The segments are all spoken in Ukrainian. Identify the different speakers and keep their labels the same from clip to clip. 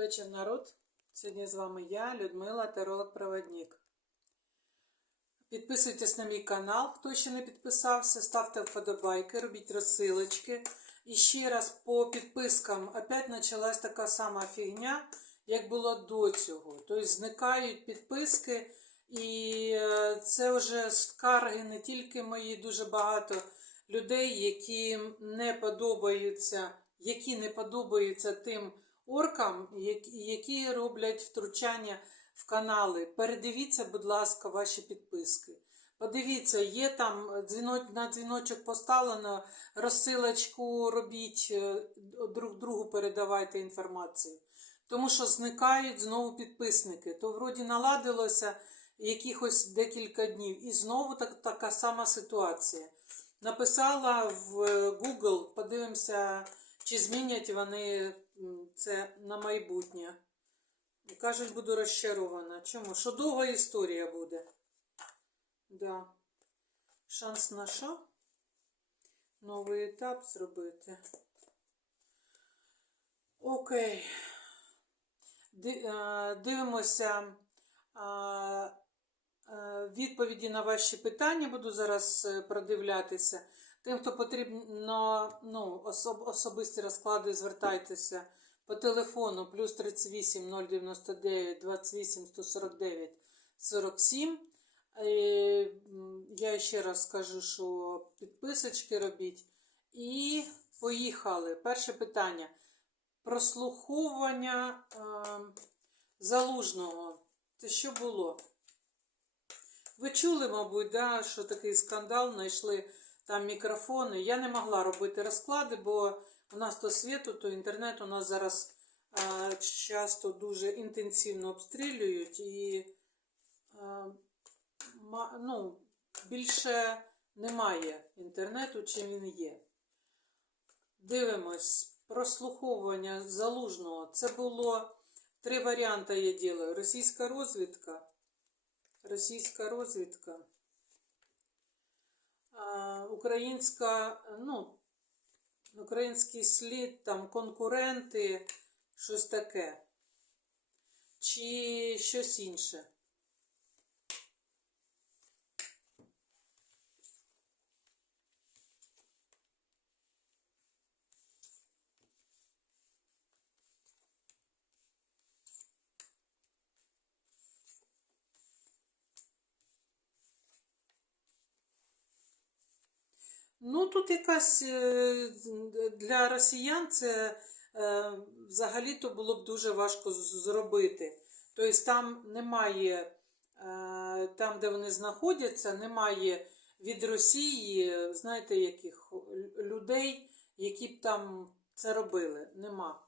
Speaker 1: вечір, народ. Сьогодні з вами я, Людмила, таролог-проводник. Підписуйтесь на мій канал, хто ще не підписався, ставте вподобайки, робіть розсилочки. І ще раз по підпискам опять почалась така сама фігня, як було до цього. Тобто зникають підписки, і е, це вже скарги не тільки мої, дуже багато людей, які не подобаються, які не подобаються тим оркам, які- роблять втручання в канали. Передивіться, будь ласка, ваші підписки. Подивіться, є там на дзвіночок поставлено, розсилочку робіть, е, друг другу передавайте інформацію. Тому що зникають знову підписники. То вроді наладилося якихось декілька днів. І знову так, така сама ситуація. Написала в е, Google, подивимося, чи змінять вони це на майбутнє. Кажуть, буду розчарована. Чому? Що довга історія буде. Да. Шанс на що? Новий етап зробити. Окей. Е, Дивимося е, е, відповіді на ваші питання. Буду зараз продивлятися. Тим, хто потрібно ну, особ, особисті розклади, звертайтеся по телефону плюс 38 099 28 149 47. Е, м, Я ще раз скажу, що підписочки робіть. І поїхали. Перше питання. Прослуховування е, залужного. Це що було? Ви чули, мабуть, да, що такий скандал, знайшли там мікрофони. Я не могла робити розклади, бо у нас то світу, то інтернет у нас зараз е, часто дуже інтенсивно обстрілюють і е, ма- ну, більше немає інтернету, чим він є. Дивимось. Прослуховування залужного. Це було три варіанти, я ділаю. Російська розвідка. Російська розвідка. А, Українська, ну, український слід, там конкуренти, щось таке. Чи щось інше. Ну, тут якась е, для росіян це е, взагалі-то було б дуже важко зробити. Тобто там немає, е, там, де вони знаходяться, немає від Росії, знаєте, яких людей, які б там це робили. Нема.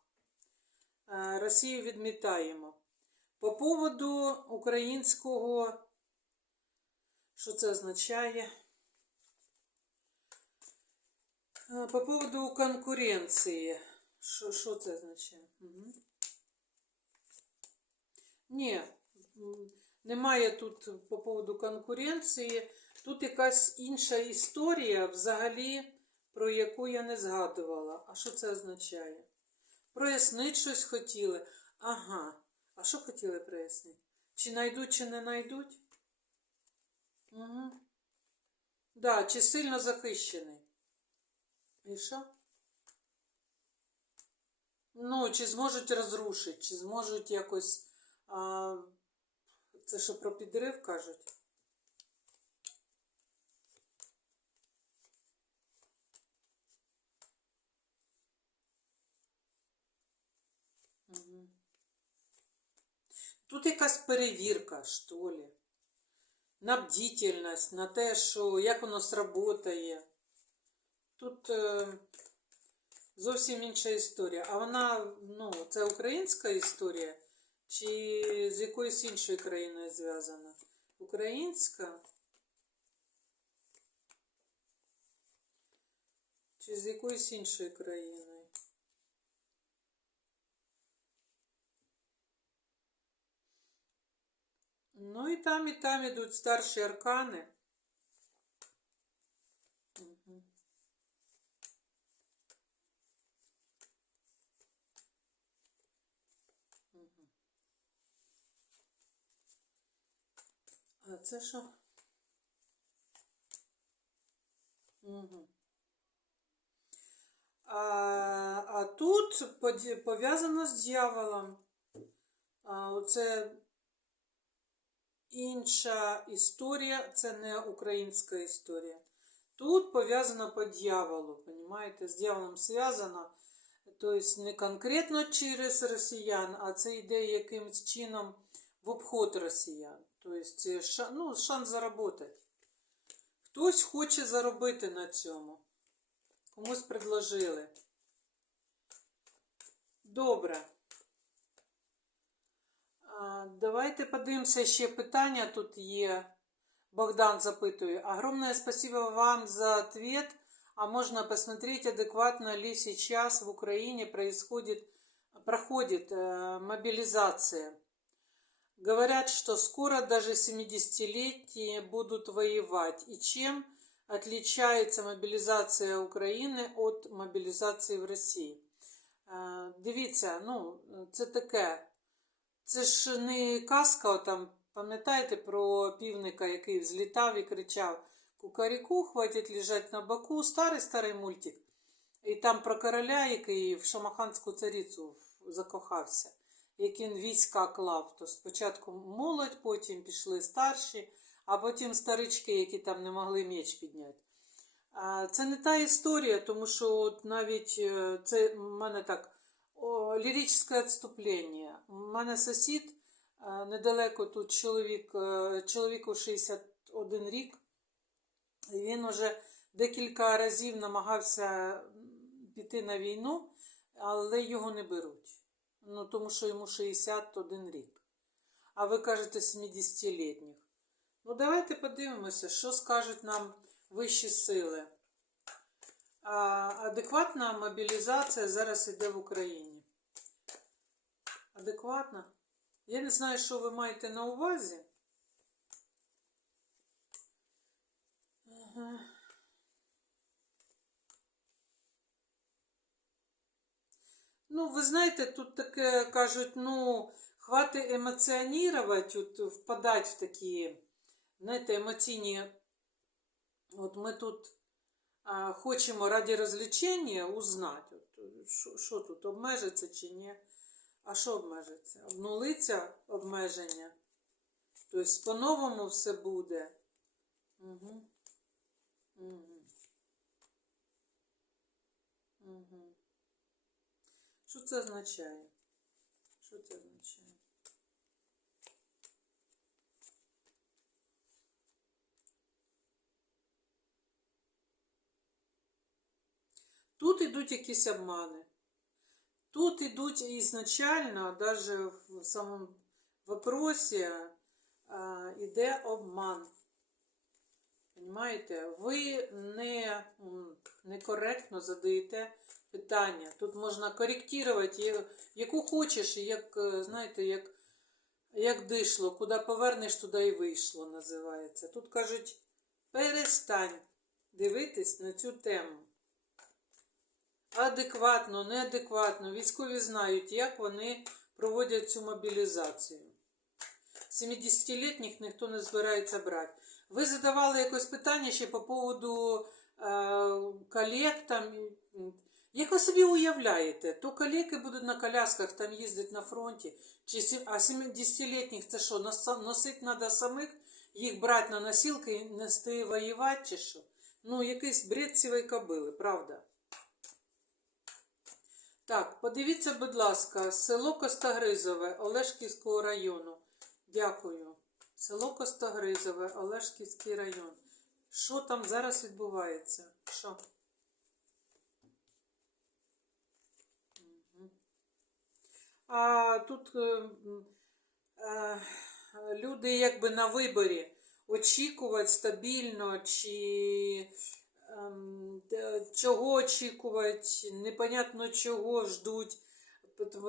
Speaker 1: Росію відмітаємо. По поводу українського, що це означає? Е, По поводу конкуренції. Що, це означає? Угу. Ні, немає тут по поводу конкуренції. Тут якась інша історія, взагалі, про яку я не згадувала. А що це означає? Прояснити щось хотіли. Ага. А що хотіли прояснити? Чи знайдуть, чи не знайдуть? Угу. Да, чи сильно захищений? І що? Ну, чи зможуть розрушити, чи зможуть якось. А, це що про підрив кажуть? Тут якась перевірка, що ли. На бдительність, на те, що як воно сработає. Тут е, зовсім інша історія. А вона, ну, це українська історія, чи з якоюсь іншою країною зв'язана? Українська? Чи з якоюсь іншою країною? Ну і там, і там ідуть старші аркани. А це що? Угу. А, а тут пов'язано з дьяволом. А, оце інша історія, це не українська історія. Тут пов'язано по дьяволу, понимаєте? З дьяволом зв'язано. Тобто не конкретно через росіян, а це йде якимось чином в обход росіян. Тобто ну, шанс заробити. Хтось хоче заробити на цьому. Комусь предложили. Добре. Давайте подивимося ще питання тут є. Богдан запитує. Огромное спасибо вам за ответ. А можно посмотреть, адекватно ли сейчас в Украине происходит, проходит э, мобилизация. Говорят, что скоро даже 70-летние будут воевать. И чем отличается мобилизация України от мобілізації в Росії? Е, Дивіться, ну, це таке. Це ж не казка, там, пам'ятаєте про півника, який взлітав і кричав Кукаріку, хватить лежать на боку. Старий старий мультик. І там про короля, який в шамаханську царицю закохався, як він війська клав. То спочатку молодь, потім пішли старші, а потім старички, які там не могли меч підняти. Це не та історія, тому що от навіть е, це в мене так ліричне відступлення. У мене сусід е, недалеко тут чоловік, е, чоловіку 61 рік. І Він уже декілька разів намагався піти на війну, але його не беруть. Ну, тому що йому 61 рік. А ви кажете 70-літніх. Ну, давайте подивимося, що скажуть нам вищі сили. А, адекватна мобілізація зараз йде в Україні. Адекватна? Я не знаю, що ви маєте на увазі. Ага. Ну, ви знаєте, тут таке кажуть, ну, хватить емоціонувати, от, впадати в такі, знаєте, емоційні. От ми тут а, хочемо раді розвлечення узнати, от, що, що тут, обмежиться чи ні. А що обмежиться? Обнулиться обмеження. Тобто по-новому все буде. Угу. Угу. Угу. Що це означає? Що це означає? Тут йдуть якісь обмани. Тут йдуть ізначально, навіть в самому вопросі, йде обман. Понимаєте? Ви не, некоректно задаєте питання. Тут можна коректувати, яку хочеш, як, е, знаєте, як, як дишло, куди повернеш, туди і вийшло, називається. Тут кажуть, перестань дивитись на цю тему. Адекватно, неадекватно. Військові знають, як вони проводять цю мобілізацію. 70-літніх ніхто не збирається брати. Ви задавали якось питання ще по поводу е, колег там. Як ви собі уявляєте, то колеги будуть на колясках там їздити на фронті, а 70-літніх це що, носити треба самих, їх брати на носілки і нести воювати, чи що? Ну, якийсь бред цілої кобили, правда? Так, подивіться, будь ласка, село Костогризове Олешківського району. Дякую. Село Костогризове, Олешківський район. Що там зараз відбувається? Що? А тут е, е, люди якби на виборі очікувати стабільно чи ем, чого очікувати, непонятно чого ждуть.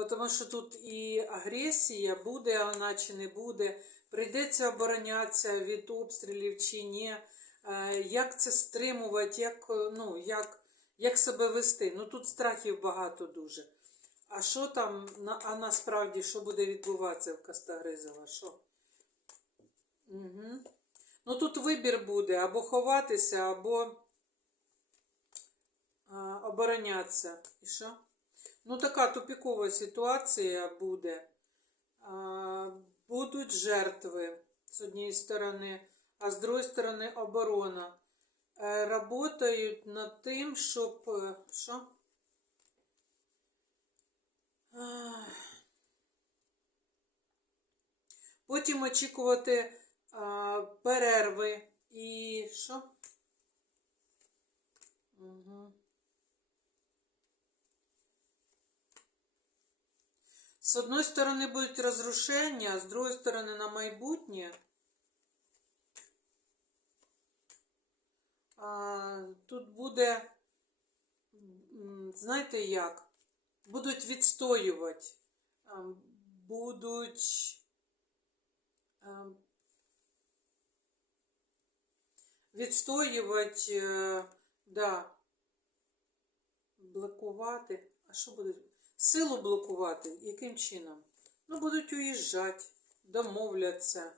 Speaker 1: Тому- що тут і агресія, буде вона чи не буде, прийдеться оборонятися від обстрілів чи ні. Е, Як це стримувати, як, е, ну, як, як себе вести? Ну тут страхів багато дуже. А що там, а насправді що буде відбуватися в Кастагризова? Що? Угу. Ну тут вибір буде або ховатися, або а, оборонятися. І що? Ну, така тупікова ситуація буде. А, будуть жертви з однієї сторони, а з другої сторони оборона. Е, Работають над тим, щоб. е, Що? Потім очікувати а, перерви і що? Угу. З одної сторони будуть розрушення, з другої сторони на майбутнє. А, тут буде, знаєте як? Будуть відстоювати, будуть а, відстоювати, е, да, блокувати. А що буде? Силу блокувати? Яким чином? Ну, будуть уїжджати, домовляться.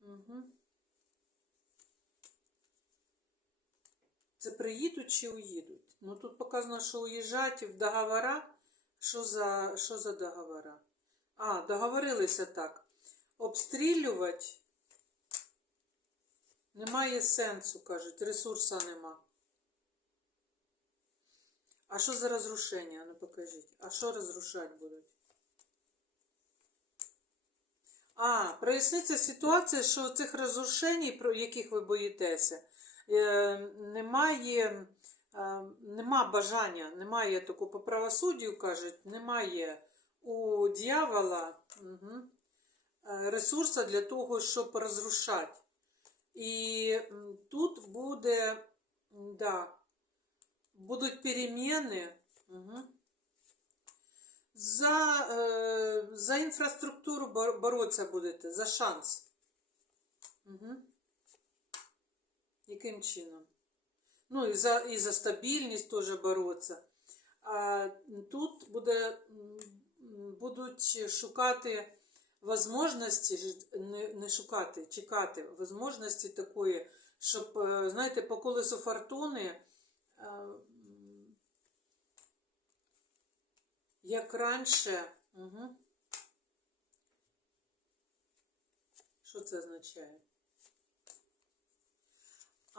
Speaker 1: Угу. Це приїдуть чи уїдуть? Ну тут показано, що уїжджати в договора. Що за, що за договора? А, договорилися так. Обстрілювати немає сенсу, кажуть, ресурсу нема. А що за розрушення? Ну покажіть. А що розрушати будуть? А, проясниться ситуація, що цих розрушень, про яких ви боїтеся, е, немає, нема бажання, немає такого по правосуддю, кажуть, немає у дьявола угу, ресурсу для того, щоб розрушати. І тут буде, да, будуть переміни. Угу. За, е, за інфраструктуру бор- боротися будете, за шанс. Угу. Яким чином? Ну, і за, і за стабільність теж боротися. А тут буде, будуть шукати возможності, не, не шукати, чекати возможності такої, щоб, е, знаєте, по колесу фортуни, е, як раніше, угу. що це означає?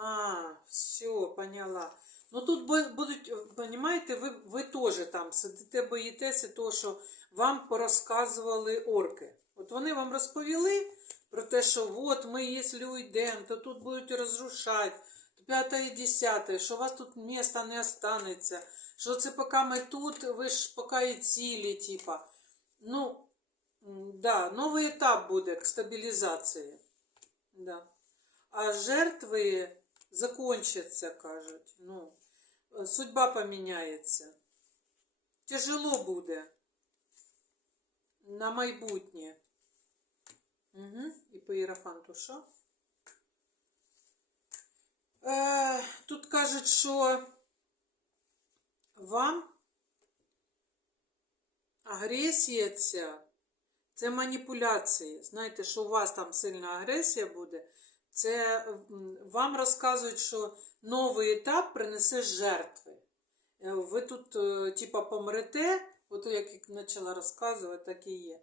Speaker 1: А, все, поняла. Ну тут будуть, понимаєте, ви, ви теж там сидите, боїтеся того, що вам порозказували орки. От вони вам розповіли про те, що от ми, якщо уйдемо, то тут будуть розрушати, то п'яте і десяте, що у вас тут міста не останеться, що це поки ми тут, ви ж поки і цілі, типа. Ну, да, новий етап буде к стабілізації. Да. А жертви закончаться, кажуть. Ну, е, судьба поміняється. Тяжело буде на майбутнє. Угу. І по Єрофанту що? Е, тут кажуть, що вам агресія ця це маніпуляції. Знаєте, що у вас там сильна агресія буде. Це вам розказують, що новий етап принесе жертви. Е, Ви тут, е, типа, помрете, от як я почала розказувати, так і є.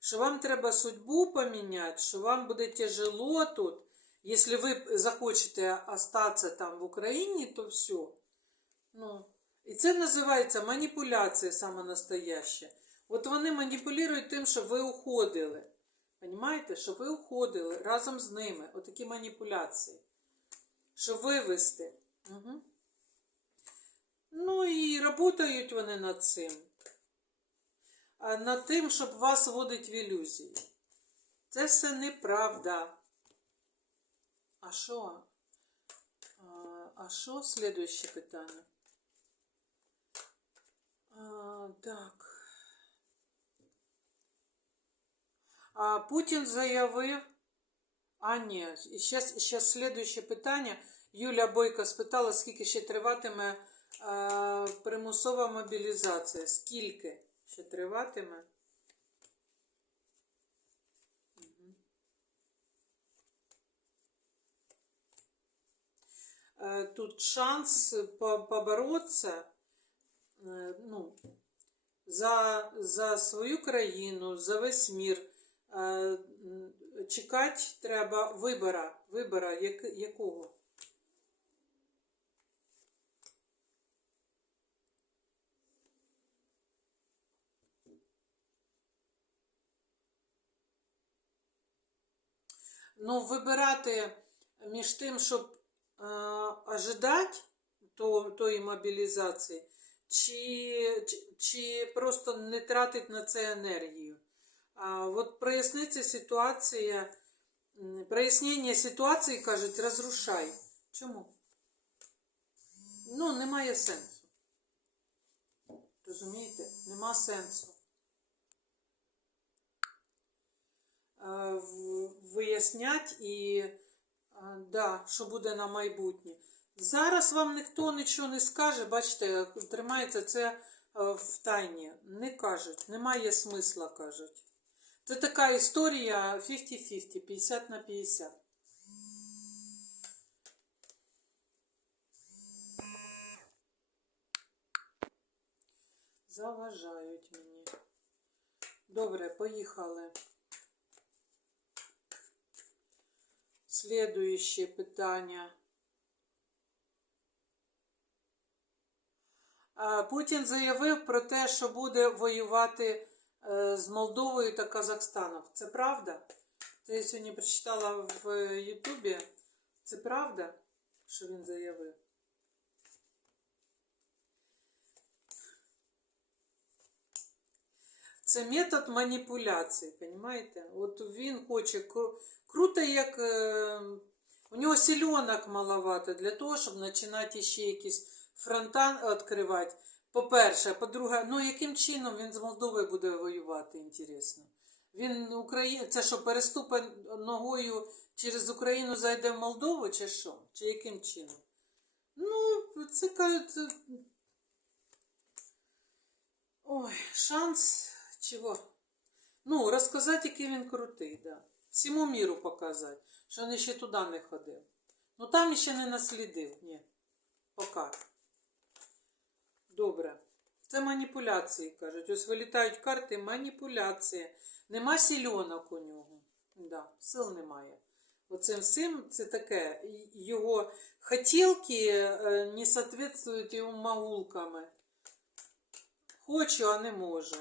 Speaker 1: Що вам треба судьбу поміняти, що вам буде тяжело тут. Якщо ви захочете остатися там в Україні, то все. Ну, і це називається маніпуляція саме настояща. От вони маніпулюють тим, що ви уходили. Понимаєте, що ви уходили разом з ними. Отакі маніпуляції. Що вивести. Угу. Ну і працюють вони над цим. Над тим, щоб вас вводить в ілюзії. Це все неправда. А що? А що слідуюче питання? А, так. Путін заявив, а ні, ще, ще слідуюче питання. Юля Бойко спитала, скільки ще триватиме а, примусова мобілізація. Скільки ще триватиме? Э, тут шанс поборотися э, ну, за, за свою країну, за весь мір. Е, Чекати треба вибора. Вибора як, якого? Ну, вибирати між тим, щоб е, ожидати то, тої мобілізації, чи, чи, чи просто не тратити на це енергію. А от проясниться ситуація, прояснення ситуації, кажуть, розрушай. Чому? Ну, немає сенсу. Розумієте? Нема сенсу. В- вияснять і да, що буде на майбутнє. Зараз вам ніхто нічого не скаже, бачите, тримається це в тайні. Не кажуть, немає смисла, кажуть. Це така історія 50-50, 50 на 50. Заважають мені. Добре, поїхали. Слідуюче питання. Путін заявив про те, що буде воювати з Молдовою та Казахстаном. Це правда? Це я сьогодні прочитала в е, Ютубі. Це правда, що він заявив? Це метод маніпуляції, розумієте? От він хоче кру- круто, як е, у нього сільонок маловато для того, щоб починати ще якісь фронта відкривати. По-перше, по-друге, ну яким чином він з Молдовою буде воювати, інтересно. Він Україна, це що, переступить ногою через Україну зайде в Молдову, чи що? Чи яким чином? Ну, це кажуть. Ой, шанс чого? Ну, розказати, який він крутий, да. Всьому міру показати, що він ще туди не ходив. Ну там ще не наслідив, ні. Пока. Добре. Це маніпуляції, кажуть. Ось вилітають карти маніпуляції. Нема сільонок у нього. Да, сил немає. Оцим всім це таке. Його хотілки е, не соответствують його магулками. Хочу, а не можу.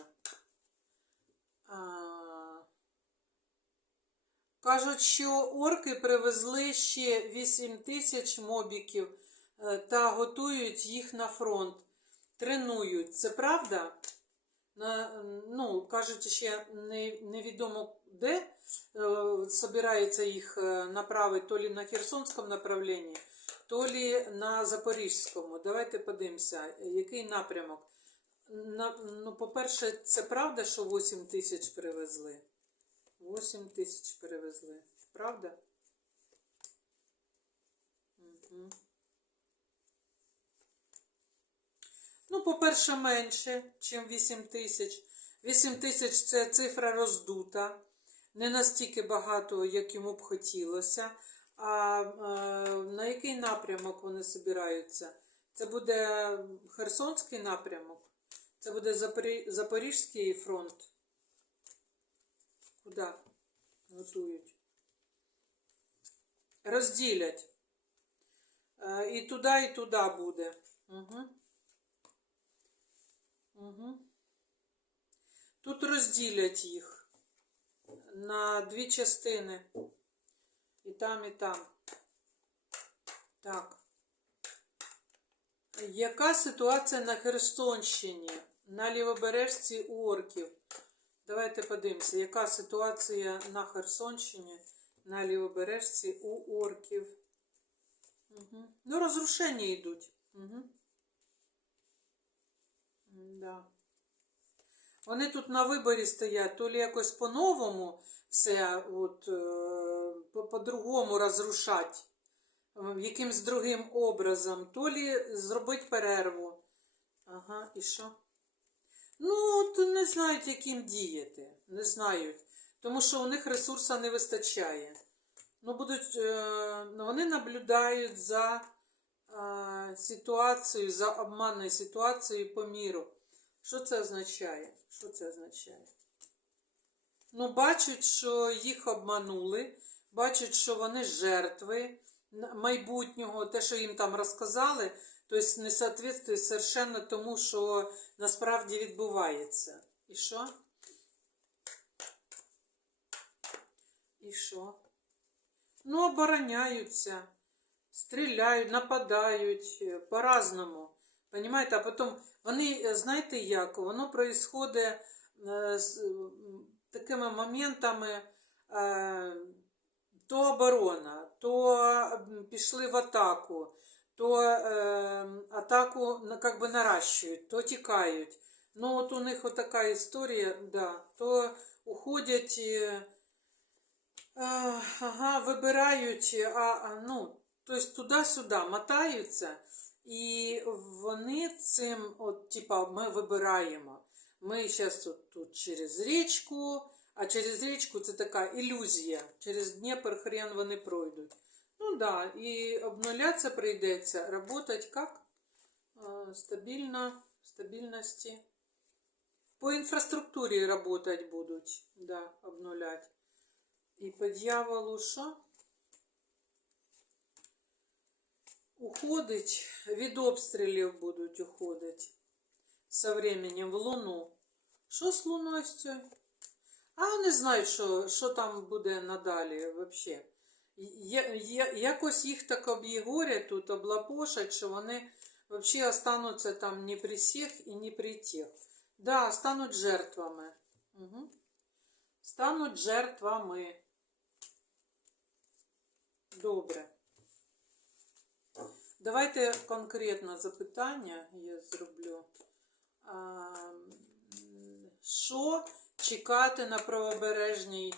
Speaker 1: Кажуть, що орки привезли ще 8 тисяч мобіків е, та готують їх на фронт. Тренують. Це правда? Ну, кажуть, ще не, невідомо де е, собирається їх е, направити то лі на Херсонському направлінні, то лі на Запорізькому. Давайте подивимося, який напрямок. На, ну, по-перше, це правда, що 8 тисяч привезли? 8 тисяч перевезли. Правда? Угу. Ну, по-перше, менше, ніж 8 тисяч. 8 тисяч це цифра роздута. Не настільки багато, як йому б хотілося. А е, на який напрямок вони збираються? Це буде Херсонський напрямок? Це буде Запорі... Запорізький фронт? Куди готують? Розділять. Е, І туди, і туди буде. Угу. Угу. Тут розділять їх на дві частини. І там, і там. Так. Яка ситуація на Херсонщині? На лівобережці у орків? Давайте подивимося, яка ситуація на Херсонщині на лівобережці у орків. Угу. Ну, розрушення йдуть. Угу. Да. Вони тут на виборі стоять, то лі якось по-новому все е, по- по-другому розрушать, е, якимсь другим образом, то лі зробить перерву. Ага, і що? Ну, то не знають, яким діяти. Не знають. Тому що у них ресурсу не вистачає. Ну, будуть, е, ну, вони наблюдають за ситуацію, за обманною ситуацією по міру. Що це означає? Що це означає? Ну, бачать, що їх обманули, бачать, що вони жертви майбутнього, те, що їм там розказали, тобто не соответствує совершенно тому, що насправді відбувається. І що? І що? Ну, обороняються, стріляють, нападають е, по-разному. Понимаєте? А потім вони, е, знаєте як, воно происходить з такими моментами то оборона, то пішли в атаку, то е, атаку как би наращують, то тікають. Ну, от у них отака історія, да, то уходять. е, Ага, вибирають, а, ну, тобто туди-сюди мотаються, і вони цим, от, типа, ми вибираємо. Ми зараз тут, тут через річку, а через річку це така ілюзія. Через Дніпр хрен вони пройдуть. Ну да, і обнуляться прийдеться, работать як? Стабільно, стабільності. По інфраструктурі работать будуть, да, обнулять. І по дьяволу що? Уходить, від обстрілів будуть уходить со временем в Луну. Що з Луною? А не знаю, що, що там буде надалі взагалі. Я, я, якось їх так об'єгорять тут, облапошать, що вони взагалі остануться там не при всіх і не при тих. Да, стануть жертвами. Угу. Стануть жертвами. Добре. Давайте конкретно запитання я зроблю. Що чекати на правобережній,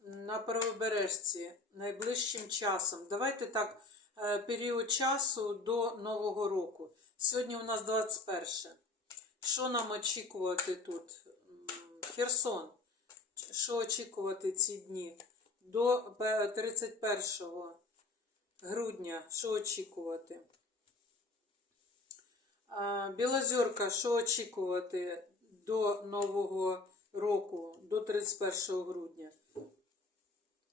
Speaker 1: на правобережці найближчим часом? Давайте так, е, період часу до Нового року. Сьогодні у нас 21. Що нам очікувати тут? Херсон. Що очікувати ці дні? До пе- 31 грудня, що очікувати? Білозерка, що очікувати до Нового року, до 31 грудня?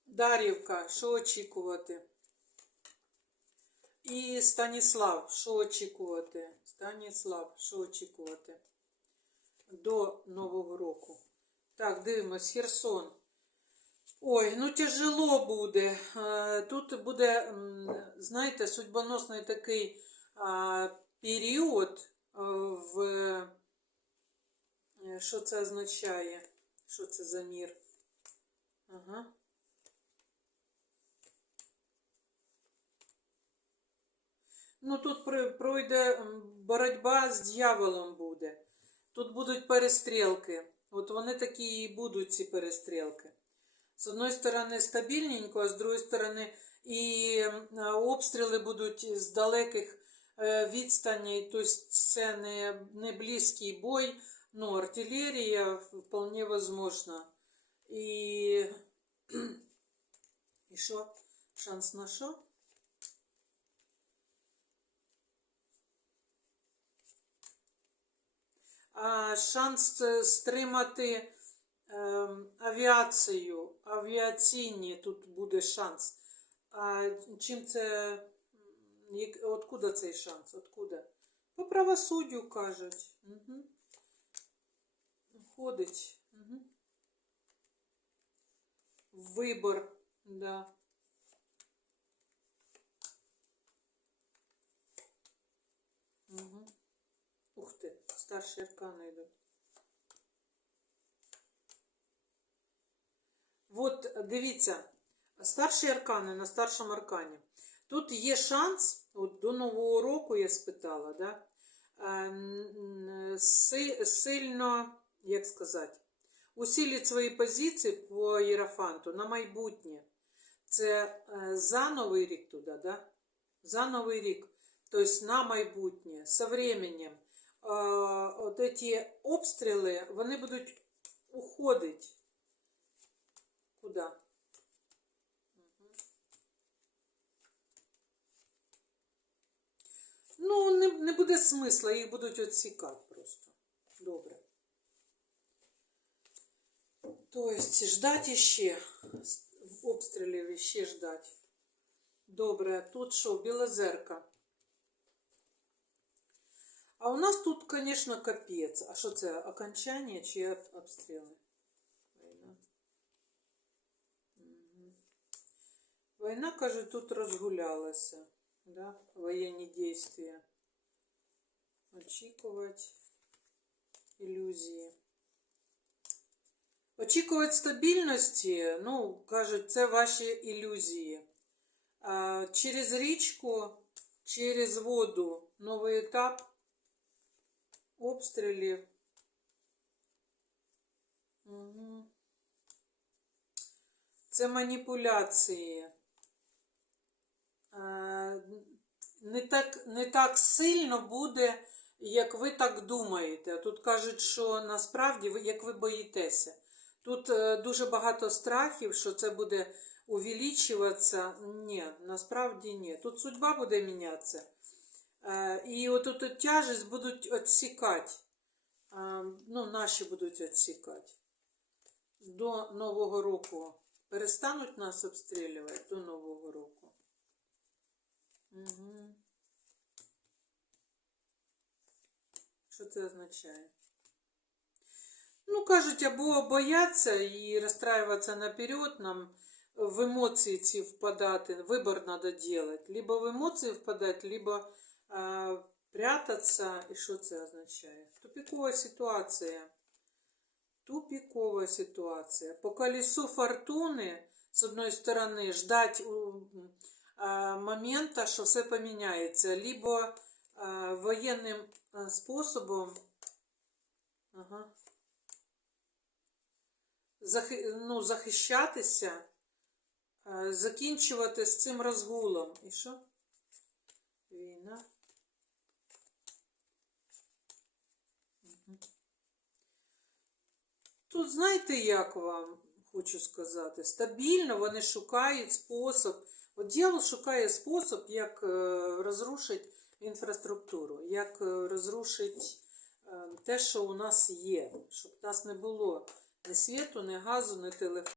Speaker 1: Дарівка, що очікувати? І Станіслав, що очікувати? Станіслав, що очікувати? До Нового року. Так, дивимось, Херсон. Ой, ну тяжело буде. Е, Тут буде, знаєте, судьбоносний такий період е, в. е, Що це означає? Що це за мір? Ага. Ну, тут пройде боротьба з дьяволом буде. Тут будуть перестрілки. От вони такі і будуть, ці перестрілки. З одної сторони стабільненько, а з другої сторони і обстріли будуть з далеких е, відстаней, тобто це не, не близький бой, ну, артилерія вполне возможно. І, і що? Шанс на що? А, шанс е, стримати авіацію, авіаційні тут буде шанс. А чим це, як- откуда цей шанс? Откуда? По правосуддю кажуть. Угу. Ходить. Угу. Вибор, да. Угу. Ух ти, старші аркани йдуть. От дивіться, старші аркани на старшому аркані. Тут є шанс, от до Нового року я спитала, да? е, сильно, як сказати, усилить свої позиції по Єрофанту на майбутнє. Це е, за Новий рік туди, да? За Новий рік. Тобто на майбутнє, со временем. Е, от эти обстріли, вони будуть уходити. Куди? Ну, не, не буде смисла, їх будуть відсікати просто. Добре. Тобто, ждать іще. Обстрілів іще ждать. Добре, тут що, Білозерка. А у нас тут, конечно, капець. А що це, окончання чи об- обстріли? Війна, каже, тут розгулялася. Да? Воєнні дійства. Очікувати ілюзії. Очікувати стабільності, ну, кажуть, це ваші ілюзії. А, через річку, через воду новий етап обстрілів. Угу. Це маніпуляції. Е, Не так, не так сильно буде, як ви так думаєте. Тут кажуть, що насправді, як ви боїтеся. Тут е, дуже багато страхів, що це буде увеличуватися. Ні, насправді ні. Тут судьба буде мінятися. Е, І от тут тяжесть будуть відсікати. Е, Ну, наші будуть відсікати. До Нового року. Перестануть нас обстрілювати до Нового року. Угу. Що це означає? Ну, кажуть, або бояться і розстраюватися наперед, нам в емоції ці впадати, вибор треба робити. Либо в емоції впадати, либо а, прятаться. І що це означає? Тупікова ситуація. Тупікова ситуація. По колесу фортуни, з одної сторони, ждать м, а, момента, що все поміняється, либо воєнним способом. Ага. Захи, ну, захищатися, закінчувати з цим розгулом. І що? Війна. Тут знаєте, як вам хочу сказати? Стабільно вони шукають спосіб. От дьявол шукає спосіб, як е, розрушити інфраструктуру, як е, розрушити е, те, що у нас є, щоб у нас не було ні світу, ні газу, ні телефону.